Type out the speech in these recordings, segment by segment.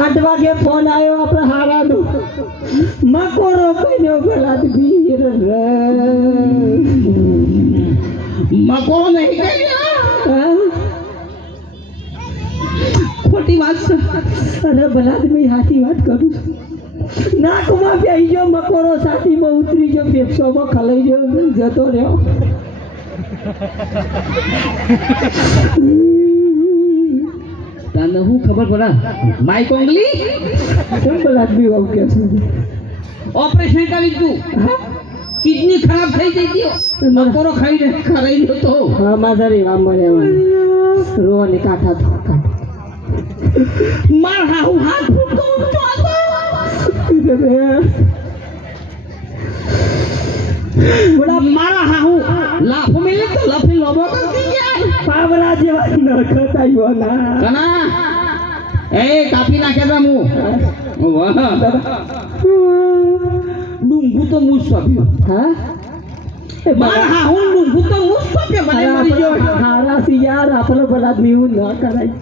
8 વાગે ફોન આવ્યો આપણે હારાનો મકોરો કઈનો ગલાત બીર રે મકોરો નહીં કઈ ખોટી વાત છે અરે બલાદ મેં સાચી વાત કરું છું નાકમાં બેસી ગયો મકોરો છાતીમાં ઉતરી ગયો ફેફસામાં ખલાઈ ગયો જતો રહ્યો તને હું ખબર પડે માઈ કોંગલી કેમ બલાદ બી આવું કે છે ઓપરેશન કરી તું કિડની ખરાબ થઈ ગઈ હતી મકોરો ખાઈને ખરાઈ ગયો તો હા માધરી રામ મળે રોને કાંઠા તો કાંઠા માર હાઉ હાથ ફૂટતો ઊંચો હતો મારા હાઉ લાફો મેલે તો લફી લોબો કરતી જાય પાવરા જેવા ન ખતાયો ના કના એ કાપી નાખે તા મુ વાહ ડુંગુ તો મુસ પાપ્યો હા મારા હાઉ ડુંગુ તો મુસ પાપ્યો મને મરી ગયો હારા સી યાર આપણો બલાદ મેવું ન કરાય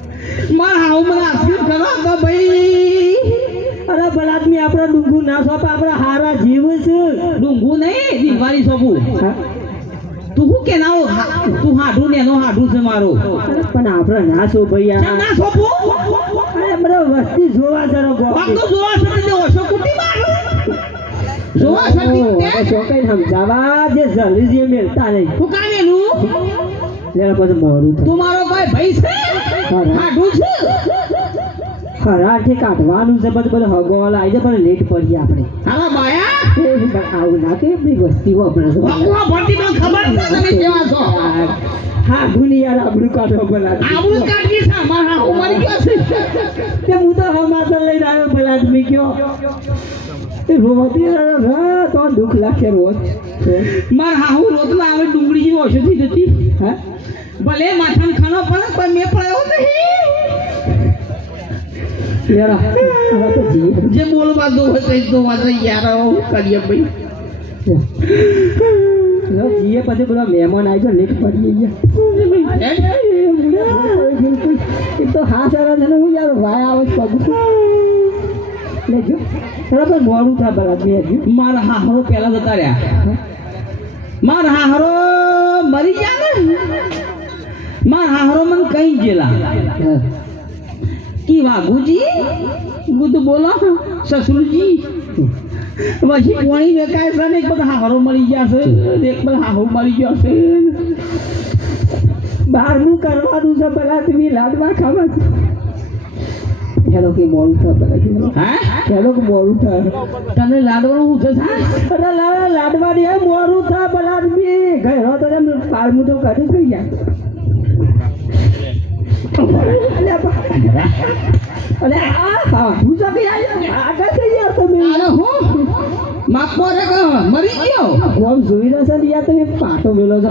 મારા હાઉ મને આશીર્વાદ કરો તો ભાઈ અરે બલાદ મે આપણો ડુંગુ ના સોપ આપણા હારા જીવ છે ડુંગુ નહીં દિવાળી સોપું હા તું હું કે નાઓ તું હાડું ને નો હાડું છે મારો પણ આપણે ના સો ભૈયા કેમ ના સોપું અરે બરો વસ્તી જોવા જરો ગો તો જોવા છતી દે ઓછો કુટી મારો જોવા છતી દે ચોકઈ સમજાવા જે જલ્દી જે મેલતા નહીં તું કાને નું લેવા પછી મોડું તું મારો કોઈ ભાઈ છે હાડું છે ખરાઠે કાઢવાનું છે બધું હગોલ આવી જાય પણ લેટ પડી આપણે હાલા બાયા આવું ના કે આપણી વસ્તીઓ આપણે ભગવા ભરતી મને ખબર છે તમે કેવા છો હા ગુની યાર આબરૂ કાઢો બલા આબરૂ કાઢી છે મારા હું મરી ગયો છે તે હું તો હમાસર લઈને આવ્યો બલા આદમી ગયો એ રોતી રા તો દુઃખ લાગે રોજ માર હાહુ રોતલા આવે ડુંગળી જેવી ઔષધિ હતી હા ભલે માથાને ખાનો પડે પણ મેં પડ્યો નહીં યાર આ તો જે બોલવા દો હોય કઈ તો વાત યાર કરીએ ભાઈ જીએ પછી બધા મહેમાન આવી ગયો લેટ પડી ગયા એ તો હા સારા છે ને હું યાર વાય આવે પગ લેજો બરાબર મોડું થાય બરાબર મારા હાહરો પહેલા જતા રહ્યા મારા હાહરો મરી ગયા ને મારા હાહરો મને કઈ ગયેલા કી વાઘુજી હું તો બોલો સસુરજી પછી કોણી વેકાય છે ને એક બધા હાહરો મરી ગયા છે એક બધા હાહરો મરી ગયો છે બહારનું કરવાનું છે બધા તમે લાડવા ખાવા હેલો કે મોડું થાય બધા હા હેલો કે મોડું થાય તને લાડવાનું હું છે અરે લાડવા દે મોડું થાય બધા બી ઘરો તો એમ પાલમું તો કરી થઈ ગયા અરે હા હું તો કઈ આગળ થઈ ગયા તમે અરે હો માપો રે મરી ગયો કોમ જોઈ રહ્યો છે ને યાર તમે પાટો મેલો છો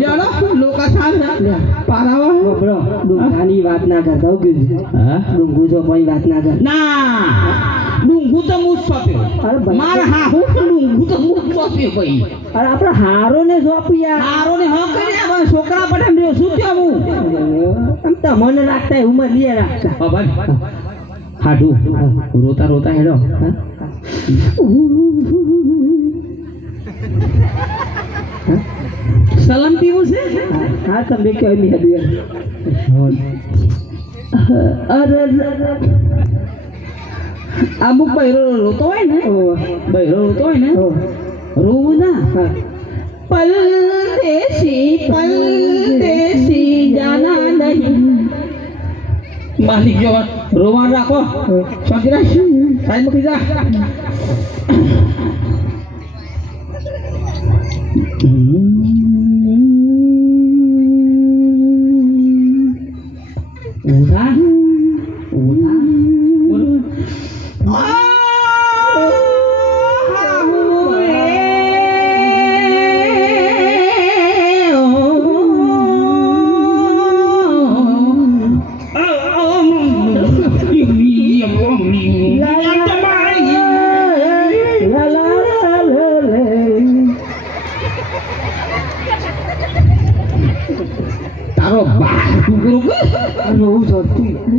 જાણો લોકા થાન પારાવા બરો ડુંગાની વાત ના કરતા હું કીધું હા ડુંગુ જો કોઈ વાત ના કર ના ડુંગુ તો મુસ પાપ્યો અરે માર હા હું ડુંગુ તો મુસ પાપ્યો ભાઈ અરે આપણે હારો ને સોંપ્યા હારો ને હો કરી આ છોકરા પટે રહ્યો શું થયો હું આમ તો મને રાખતા એવું મને લે રાખતા હા ભાઈ હાડું રોતા રોતા હેડો સલામ પીવું છે હા તમે કેવું નહીં હતું અરે અમુક બૈરો રોતો હોય ને બૈરો રોતો હોય ને રોવું ના પરદેશી જાના નહીં માલિક જો રોવાન રાખો શાંતિ રાખ સાઈડ મૂકી જા ઉધા ઉધા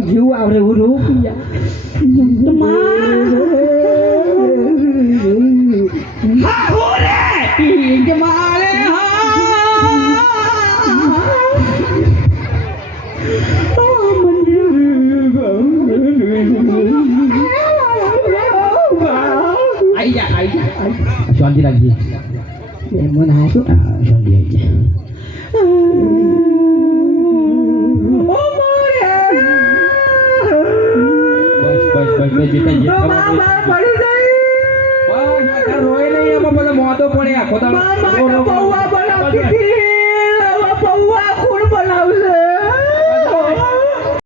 જેવું આવડે એવું રોવું હા હો રે ઈ કે મારે શાંતિ રાખજે મને હાથો શાંતિ રાખજે બસ બેટા જે રોય નહીં એમાં બધો મોતો પડે આખો દાડો પૌવા બનાવતી હતી હવે પૌવા કોણ બનાવશે